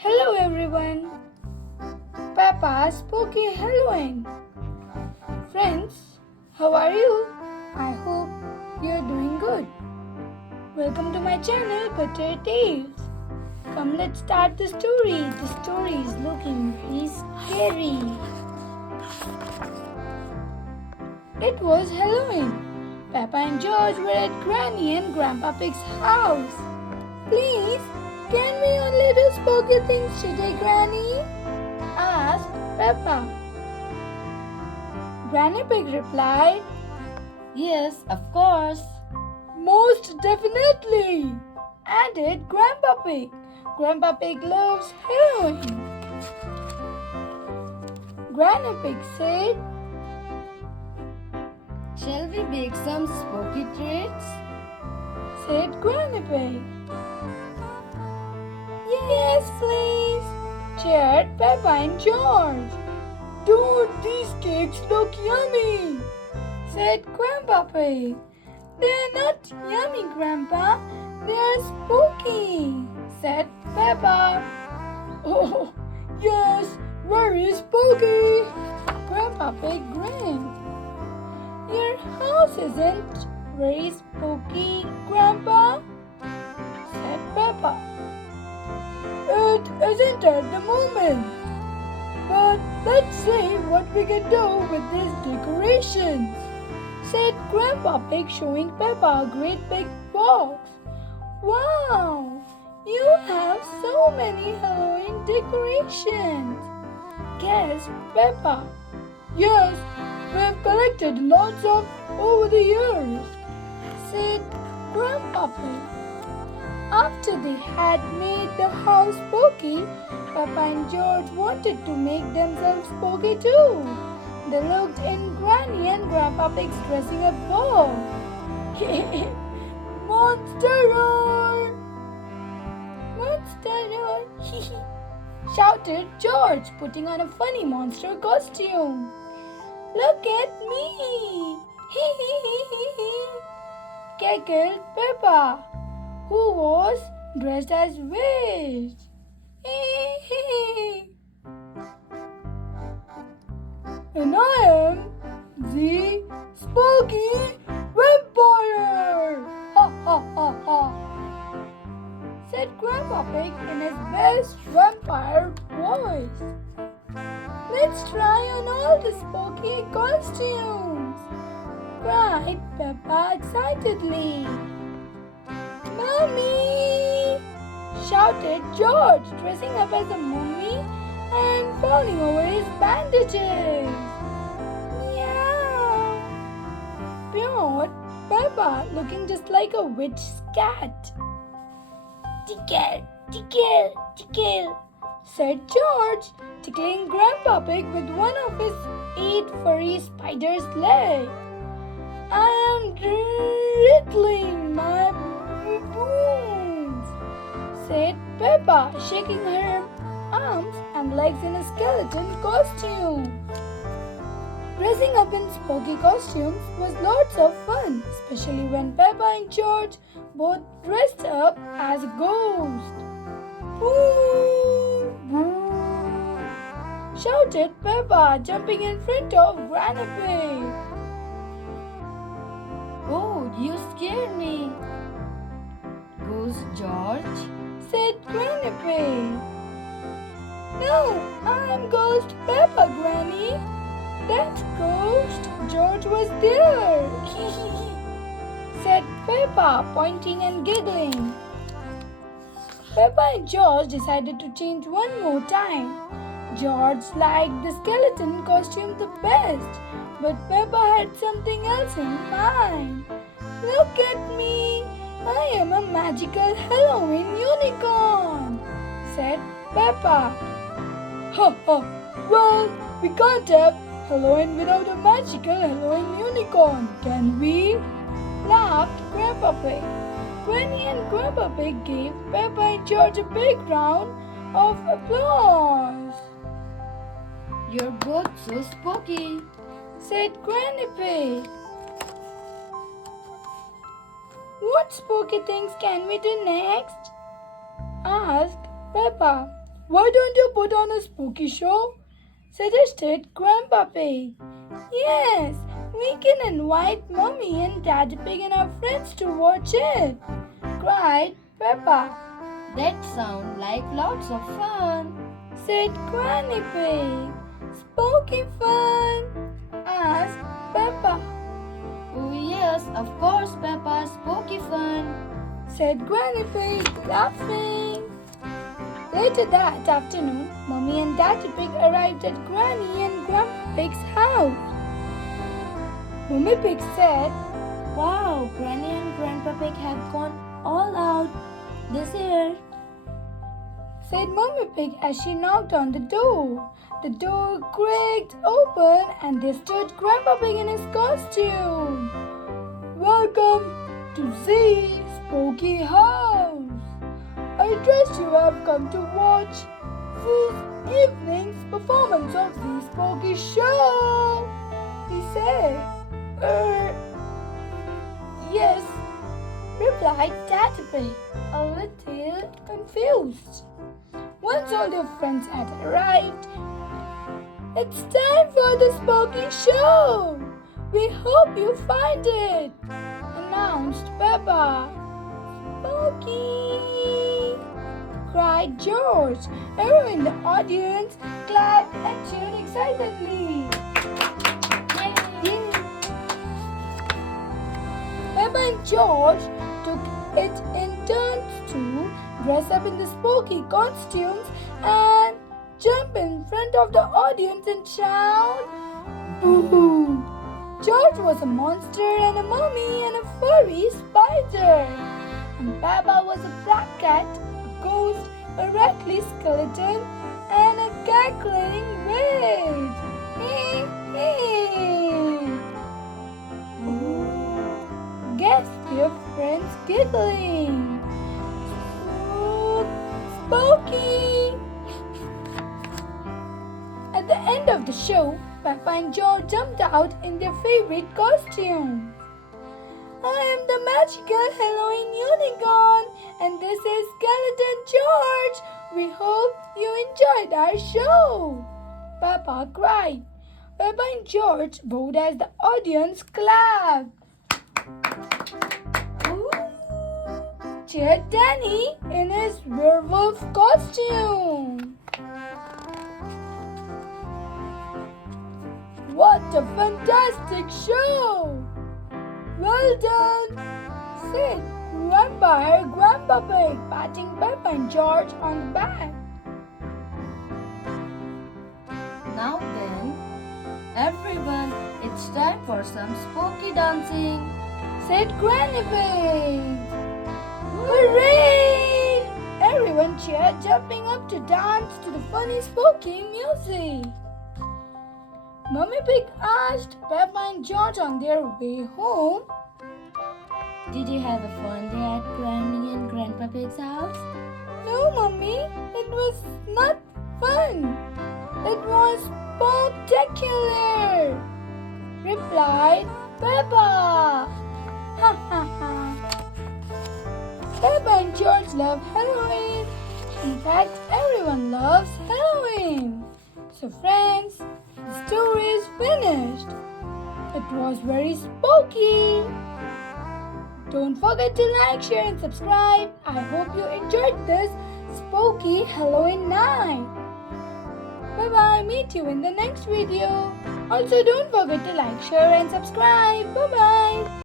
Hello everyone. Peppa's Spooky Halloween. Friends, how are you? I hope you're doing good. Welcome to my channel Butter Tales. Come, let's start the story. The story is looking very scary. It was Halloween. Peppa and George were at Granny and Grandpa Pig's house. Please, can we only do spooky things today, Granny? Asked Peppa. Granny Pig replied, Yes, of course. Most definitely, added Grandpa Pig. Grandpa Pig loves Halloween. Granny Pig said, Shall we bake some spooky treats? said Granny Pig. Yes, please, cheered Peppa and George. Don't these cakes look yummy? Said Grandpa Pig. They're not yummy, Grandpa. They're spooky, said Peppa. Oh, yes, very spooky. Grandpa Pig grinned. Your house isn't very spooky, Grandpa, said Peppa. It isn't at the moment. But let's see what we can do with these decorations, said Grandpa Pig, showing Peppa a great big box. Wow! You have so many Halloween decorations, guessed Peppa. Yes, we've collected lots of over the years, said Grandpa Pig. After they had made the house spooky, Peppa and George wanted to make themselves spooky too. They looked in Granny and Grandpa Pig's dressing up ball. Monster roar! Monster roar! shouted George, putting on a funny monster costume. Look at me! cackled Peppa, who was dressed as witch. And I am the spooky vampire! Ha ha ha ha! said Grandpa Pig in his best vampire voice. Let's try on all the spooky costumes! cried Peppa excitedly. Mommy! shouted George, dressing up as a mummy and falling over his bandages. Meow! Pure Peppa, looking just like a witch's cat. Tickle, tickle, tickle, said George, tickling Grandpa Pig with one of his 8 furry spider's legs. I am riddling my bones, said Peppa, shaking her arms and legs in a skeleton costume. Dressing up in spooky costumes was lots of fun, especially when Peppa and George both dressed up as a ghost. Boo! Boo! shouted Peppa, jumping in front of Granny Pig. Oh, you scared me. Ghost George, said Granny Pig. No, I'm Ghost Peppa, Granny. That Ghost George was there, said Peppa, pointing and giggling. Peppa and George decided to change one more time. George liked the skeleton costume the best, but Peppa had something else in mind. Look at me! I am a magical Halloween unicorn, said Peppa. Ha ha! Well, we can't have Halloween without a magical Halloween unicorn, can we? laughed Grandpa Pig. Granny and Grandpa Pig gave Peppa and George a big round of applause. you're both so spooky. Said Granny Pig. What spooky things can we do next? Asked Peppa. Why don't you put on a spooky show? Suggested Grandpa Pig. Yes, we can invite Mummy and Daddy Pig and our friends to watch it, cried Peppa. That sounds like lots of fun. Said Granny Pig. Spooky fun, asked Peppa. Oh yes, of course, Peppa, spooky fun. Said Granny Pig, laughing. Later that afternoon, Mummy and Daddy Pig arrived at Granny and Grandpa Pig's house. Mummy Pig said, Wow, Granny and Grandpa Pig have gone all out this year. Said Mummy Pig as she knocked on the door. The door creaked open and there stood Grandpa Pig in his costume. Welcome to the spooky house. I trust you have come to watch this evening's performance of the spooky show, he said. Yes, replied Daddy Pig, a little confused. Once all their friends had arrived, it's time for the spooky show. We hope you find it, announced Peppa. Spooky, cried George. Everyone in the audience clapped and cheered excitedly. Yay. Peppa and George took it in turns to dress up in the spooky costumes and jump in front of the audience and shout, "Boo!" George was a monster and a mummy and a furry spider. And Peppa was a black cat, a ghost, a wrinkly skeleton, and a cackling witch. Guessed their friends giggling. Spooky! At the end of the show, Peppa and George jumped out in their favorite costumes. I am the magical Halloween unicorn, and this is Skeleton George. We hope you enjoyed our show, Peppa cried. Peppa and George bowed as the audience clapped. Ooh, cheered Danny in his werewolf costume. What a fantastic show! Well done, said Grandpa Pig, patting Peppa and George on the back. Now then, everyone, it's time for some spooky dancing, said Granny Pig. Hooray! Everyone cheered, jumping up to dance to the funny spooky music. Mummy Pig asked Peppa and George on their way home, Did you have a fun day at Granny and Grandpa Pig's house? No, Mummy, it was not fun. It was spectacular, replied Peppa. Ha ha ha. Peppa and George love Halloween. In fact, everyone loves Halloween. So friends, the story is finished. It was very spooky. Don't forget to like, share and subscribe. I hope you enjoyed this spooky Halloween night. Bye bye. Meet you in the next video. Also don't forget to like, share and subscribe. Bye bye.